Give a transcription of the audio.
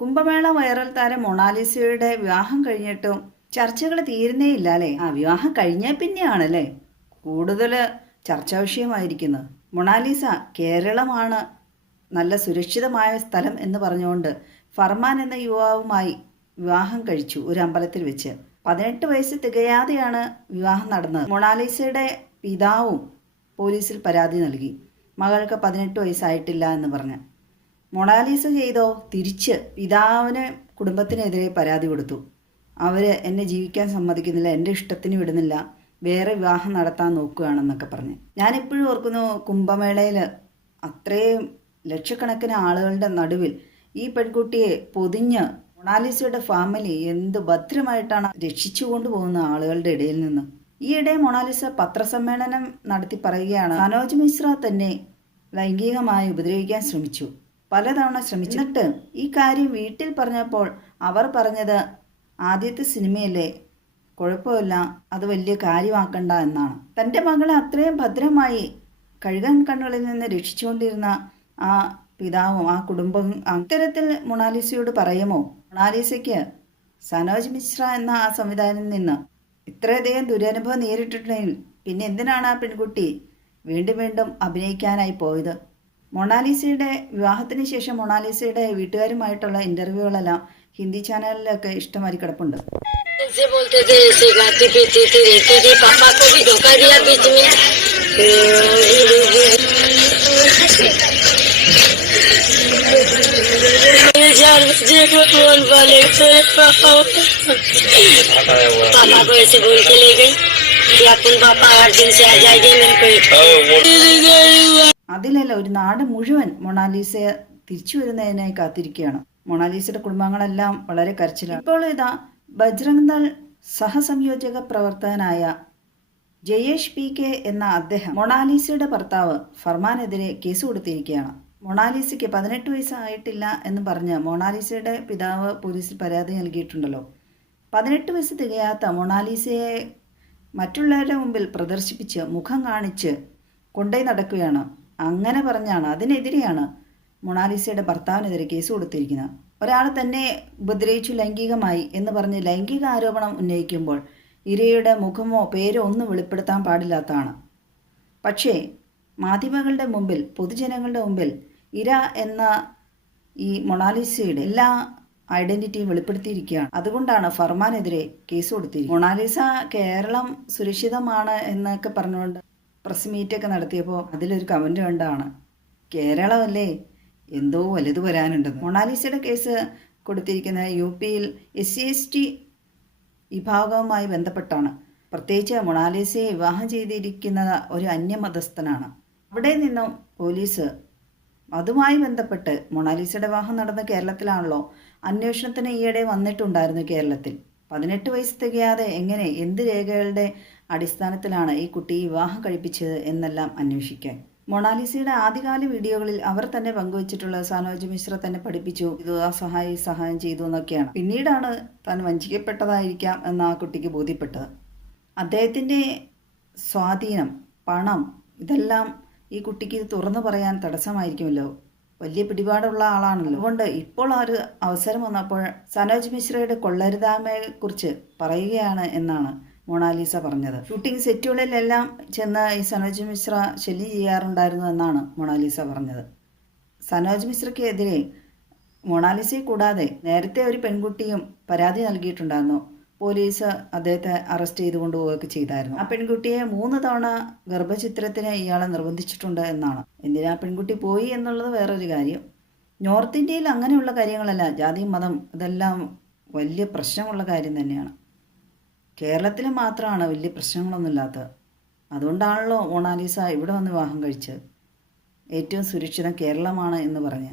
Kumbh Mela viral താരം മൊണാലിസയുടെ വിവാഹം കഴിഞ്ഞിട്ടും ചർച്ചകൾ തീരുന്നേയില്ല അല്ലേ? വിവാഹം കഴിഞ്ഞ പിന്നെയാണല്ലേ കൂടുതൽ ചർച്ചാ വിഷയമായിരിക്കുന്നത്. മൊണാലിസ കേരളമാണ് നല്ല സുരക്ഷിതമായ സ്ഥലം എന്ന് പറഞ്ഞുകൊണ്ട് ഫർമാൻ എന്ന യുവാവുമായി വിവാഹം കഴിച്ചു ഒരു അമ്പലത്തിൽ വെച്ച്. 18 വയസ്സ് തികയാതെയാണ് വിവാഹം നടന്നത്. മൊണാലിസയുടെ പിതാവും പോലീസിൽ പരാതി നൽകി, മകൾക്ക് 18 വയസ്സായിട്ടില്ല എന്ന് പറഞ്ഞ്. മൊണാലിസ ചെയ്തോ തിരിച്ച് പിതാവിന് കുടുംബത്തിനെതിരെ പരാതി കൊടുത്തു. അവർ എന്നെ ജീവിക്കാൻ സമ്മതിക്കുന്നില്ല, എൻ്റെ ഇഷ്ടത്തിന് വിടുന്നില്ല, വേറെ വിവാഹം നടത്താൻ നോക്കുകയാണെന്നൊക്കെ പറഞ്ഞ്. ഞാനിപ്പോഴും ഓർക്കുന്നു, കുംഭമേളയിൽ അത്രയും ലക്ഷക്കണക്കിന് ആളുകളുടെ നടുവിൽ ഈ പെൺകുട്ടിയെ പൊതിഞ്ഞ് മൊണാലിസയുടെ ഫാമിലി എന്ത് ഭദ്രമായിട്ടാണ് രക്ഷിച്ചു കൊണ്ടുപോകുന്ന ആളുകളുടെ ഇടയിൽ നിന്ന്. ഈയിടെ മൊണാലിസ പത്രസമ്മേളനം നടത്തി പറയുകയാണ്, സനോജ് മിശ്ര തന്നെ ലൈംഗികമായി ഉപദ്രവിക്കാൻ ശ്രമിച്ചു, പലതവണ ശ്രമിച്ചു. എന്നിട്ട് ഈ കാര്യം വീട്ടിൽ പറഞ്ഞപ്പോൾ അവർ പറഞ്ഞത് ആദ്യത്തെ സിനിമയല്ലേ, കുഴപ്പമില്ല, അത് വലിയ കാര്യമാക്കണ്ട എന്നാണ്. തൻ്റെ മകളെ അത്രയും ഭദ്രമായി കഴുകൻ കണ്ണുകളിൽ നിന്ന് രക്ഷിച്ചുകൊണ്ടിരുന്ന ആ പിതാവും ആ കുടുംബം അത്തരത്തിൽ മൊണാലിസയോട് പറയുമോ? മൊണാലിസയ്ക്ക് സനോജ് മിശ്ര എന്ന ആ സംവിധായകനിൽ നിന്ന് ഇത്രയധികം ദുരനുഭവം നേരിട്ടിട്ടുണ്ടെങ്കിൽ പിന്നെ എന്തിനാണ് ആ പെൺകുട്ടി വീണ്ടും വീണ്ടും അഭിനയിക്കാനായി പോയത്? മൊണാലിസയുടെ വിവാഹത്തിന് ശേഷം മൊണാലിസയുടെ വീട്ടുകാരുമായിട്ടുള്ള ഇൻ്റർവ്യൂകളെല്ലാം ഹിന്ദി ചാനലിലൊക്കെ ഇഷ്ടമാതിരി കിടപ്പുണ്ട്. पापा को ऐसे बोल के ले गई कि अपन पापा 8 दिन से आ जाएंगे मेरे को. അതിലല്ല, ഒരു നാട് മുഴുവൻ മൊണാലിസയെ തിരിച്ചു വരുന്നതിനായി കാത്തിരിക്കുകയാണ്. മൊണാലിസയുടെ കുടുംബങ്ങളെല്ലാം വളരെ കരച്ചിലാണ്. ഇപ്പോൾ ഇതാ ബജ്രംഗ് ദൾ സഹസംയോജക പ്രവർത്തകനായ ജയേഷ് PK എന്ന അദ്ദേഹം മൊണാലിസയുടെ ഭർത്താവ് ഫർമാനെതിരെ കേസ് കൊടുത്തിരിക്കുകയാണ്. മൊണാലിസയ്ക്ക് 18 വയസ്സായിട്ടില്ല എന്ന് പറഞ്ഞ് മൊണാലിസയുടെ പിതാവ് പോലീസിൽ പരാതി നൽകിയിട്ടുണ്ടല്ലോ. 18 വയസ്സ് തികയാത്ത മൊണാലിസയെ മറ്റുള്ളവരുടെ മുമ്പിൽ പ്രദർശിപ്പിച്ച് മുഖം കാണിച്ച് കൊണ്ടേ നടക്കുകയാണ്. അങ്ങനെ പറഞ്ഞാണ്, അതിനെതിരെയാണ് മൊണാലിസയുടെ ഭർത്താവിനെതിരെ കേസ് കൊടുത്തിരിക്കുന്നത്. ഒരാൾ തന്നെ ഉപദ്രവിച്ചു ലൈംഗികമായി എന്ന് പറഞ്ഞ് ലൈംഗിക ആരോപണം ഉന്നയിക്കുമ്പോൾ ഇരയുടെ മുഖമോ പേരോ ഒന്നും വെളിപ്പെടുത്താൻ പാടില്ലാത്തതാണ്. പക്ഷേ മാധ്യമങ്ങളുടെ മുമ്പിൽ, പൊതുജനങ്ങളുടെ മുമ്പിൽ ഇര എന്ന ഈ മൊണാലിസയുടെ എല്ലാ ഐഡന്റിറ്റിയും വെളിപ്പെടുത്തിയിരിക്കുകയാണ്. അതുകൊണ്ടാണ് ഫർമാനെതിരെ കേസ് കൊടുത്തിരിക്കുന്നത്. മൊണാലിസ കേരളം സുരക്ഷിതമാണ് എന്നൊക്കെ പറഞ്ഞുകൊണ്ട് പ്രസ് മീറ്റൊക്കെ നടത്തിയപ്പോൾ അതിലൊരു കമൻറ്റ് കണ്ടാണ്, കേരളമല്ലേ, എന്തോ വലുത് വരാനുണ്ടെന്ന്. മൊണാലിസയുടെ കേസ് കൊടുത്തിരിക്കുന്നത് UPയിൽ SC/ST വിഭാഗവുമായി ബന്ധപ്പെട്ടാണ്. പ്രത്യേകിച്ച് മൊണാലിസയെ വിവാഹം ചെയ്തിരിക്കുന്നത് ഒരു അന്യമതസ്ഥനാണ്. അവിടെ നിന്നും പോലീസ് അതുമായി ബന്ധപ്പെട്ട്, മൊണാലിസയുടെ വിവാഹം നടന്ന കേരളത്തിലാണല്ലോ, അന്വേഷണത്തിന് ഈയിടെ വന്നിട്ടുണ്ടായിരുന്നു കേരളത്തിൽ. 18 വയസ്സ് തികയാതെ എങ്ങനെ, എന്ത് രേഖകളുടെ അടിസ്ഥാനത്തിലാണ് ഈ കുട്ടിയെ വിവാഹം കഴിപ്പിച്ചത് എന്നെല്ലാം അന്വേഷിക്കാൻ. മൊണാലിസയുടെ ആദ്യകാല വീഡിയോകളിൽ അവർ തന്നെ പങ്കുവച്ചിട്ടുള്ള സനോജ് മിശ്ര തന്നെ പഠിപ്പിച്ചു, ഇത് ആ സഹായം ചെയ്തു എന്നൊക്കെയാണ്. പിന്നീടാണ് താൻ വഞ്ചിക്കപ്പെട്ടതായിരിക്കാം എന്ന് ആ കുട്ടിക്ക് ബോധ്യപ്പെട്ടത്. അദ്ദേഹത്തിൻ്റെ സ്വാധീനം, പണം, ഇതെല്ലാം ഈ കുട്ടിക്ക് തുറന്നു പറയാൻ തടസ്സമായിരിക്കുമല്ലോ. വലിയ പിടിപാടുള്ള ആളാണല്ലോ. അതുകൊണ്ട് ഇപ്പോൾ ആ ഒരു അവസരം വന്നപ്പോൾ സനോജ് മിശ്രയുടെ കൊള്ളരുതായ്മയെക്കുറിച്ച് പറയുകയാണ് എന്നാണ് മൊണാലിസ പറഞ്ഞത്. ഷൂട്ടിംഗ് സെറ്റുകളിലെല്ലാം ചെന്ന് ഈ സനോജ് മിശ്ര ശല്യം ചെയ്യാറുണ്ടായിരുന്നു എന്നാണ് മൊണാലിസ പറഞ്ഞത്. സനോജ് മിശ്രയ്ക്കെതിരെ മൊണാലിസയെ കൂടാതെ നേരത്തെ ഒരു പെൺകുട്ടിയും പരാതി നൽകിയിട്ടുണ്ടായിരുന്നു. പോലീസ് അദ്ദേഹത്തെ അറസ്റ്റ് ചെയ്ത് കൊണ്ടുപോവുകയൊക്കെ ചെയ്തായിരുന്നു. ആ പെൺകുട്ടിയെ 3 തവണ ഗർഭചിത്രത്തിന് ഇയാളെ നിർബന്ധിച്ചിട്ടുണ്ട് എന്നാണ്. എന്തിനാ പെൺകുട്ടി പോയി എന്നുള്ളത് വേറൊരു കാര്യം. നോർത്ത് ഇന്ത്യയിൽ അങ്ങനെയുള്ള കാര്യങ്ങളല്ല, ജാതി മതം ഇതെല്ലാം വലിയ പ്രശ്നമുള്ള കാര്യം തന്നെയാണ്. കേരളത്തിൽ മാത്രമാണ് വലിയ പ്രശ്നങ്ങളൊന്നുമില്ലാത്തത്. അതുകൊണ്ടാണല്ലോ മൊണാലിസ ഇവിടെ വന്ന് വിവാഹം കഴിച്ചത്. ഏറ്റവും സുരക്ഷിതം കേരളമാണ് എന്ന് പറഞ്ഞ്.